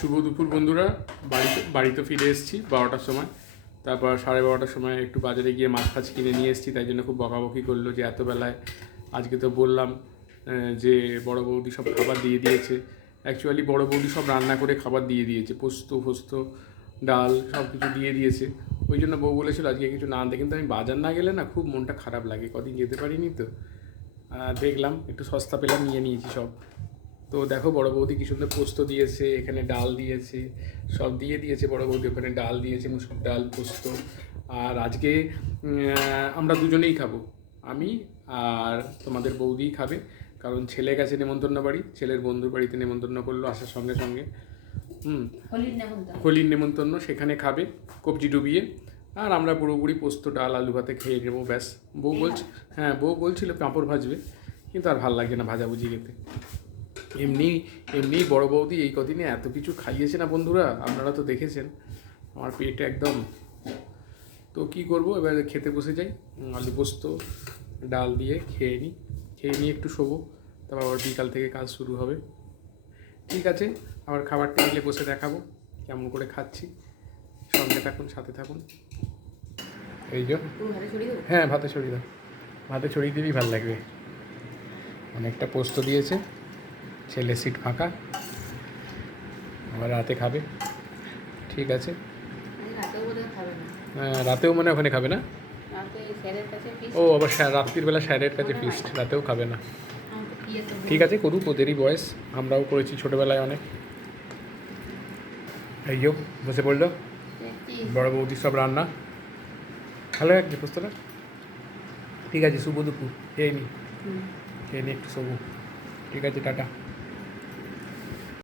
শুভ দুপুর বন্ধুরা। বাড়িতে ফিরে এসেছি 12টার সময়। তারপর 12:30টার সময় একটু বাজারে গিয়ে মাছ ফাছ কিনে নিয়ে এসেছি। তাই জন্য খুব বকাবকি করলো যে এত বেলায়। আজকে তো বললাম যে বড় বৌদি সব খাবার দিয়ে দিয়েছে। অ্যাকচুয়ালি বড় বৌদি সব রান্না করে খাবার দিয়ে দিয়েছে, পোস্ত ফোস্ত ডাল সব কিছু দিয়ে দিয়েছে। ওই জন্য বউ বলেছিল আজকে কিছু না আনতে, কিন্তু আমি বাজার না গেলে না খুব মনটা খারাপ লাগে, কদিন যেতে পারিনি তো। দেখলাম একটু সস্তা পেলাম, নিয়ে নিয়েছি সব। তো দেখো বড় বৌদি কি সুন্দর পোস্ত দিয়েছে, এখানে ডাল দিয়েছে, সব দিয়ে দিয়েছে বড় বৌদি। ওখানে ডাল দিয়েছে, মুসুর ডাল, পোস্ত। আর আজকে আমরা দুজনেই খাবো, আমি আর তোমাদের বৌদিই খাবে। কারণ ছেলে গেছে নেমন্তন্ন বাড়ি, ছেলের বন্ধুর বাড়িতে নেমন্তন্ন করলো আসার সঙ্গে সঙ্গে। হোলির নেমন্তন্ন, সেখানে খাবে কবজি ডুবিয়ে। আর আমরা পুরোপুরি পোস্ত ডাল আলু ভাতে খেয়ে নেবো, ব্যাস। বউ বলছিল পাঁপড় ভাজবে, কিন্তু আর ভাল লাগছে না ভাজাভুজি খেতে। এমনি বড় বৌদি এই কদিনে এত কিছু খাইয়েছে না বন্ধুরা, আপনারা তো দেখেছেন। আমার পেটে একদম, তো কি করব, এবার খেতে বসে যাই। আলু পোস্ত ডাল দিয়ে খেয়ে নিয়ে একটু শোবো। তারপর আবার বিকাল থেকে কাজ শুরু হবে। ঠিক আছে, আবার খাবার টেবিলে বসে দেখাবো কেমন করে খাচ্ছি। সঙ্গে থাকুন, সাথে থাকুন। এই যে হ্যাঁ, ভাতে ছড়িয়ে দাও, ভাতে ছড়িয়ে দিলেই ভালো লাগবে। অনেকটা পোস্ত দিয়েছে, ছেলের সিট ফাঁকা, আবার রাতে খাবে। ঠিক আছে, রাতেও মনে ওখানে খাবে না। ও আবার রাত্রির বেলা স্যারের কাছে ফিস্ট, রাতেও খাবে না। ঠিক আছে, করুক, ওদেরই বয়স, আমরাও করেছি ছোটোবেলায় অনেক। এই যো বসে পড়লো বড় বৌদির সব রান্না। ভালো লাগছে পোস্তটা। ঠিক আছে, শুভ দুপুর, খেয়ে নি একটু শোবো। ঠিক আছে, টাটা।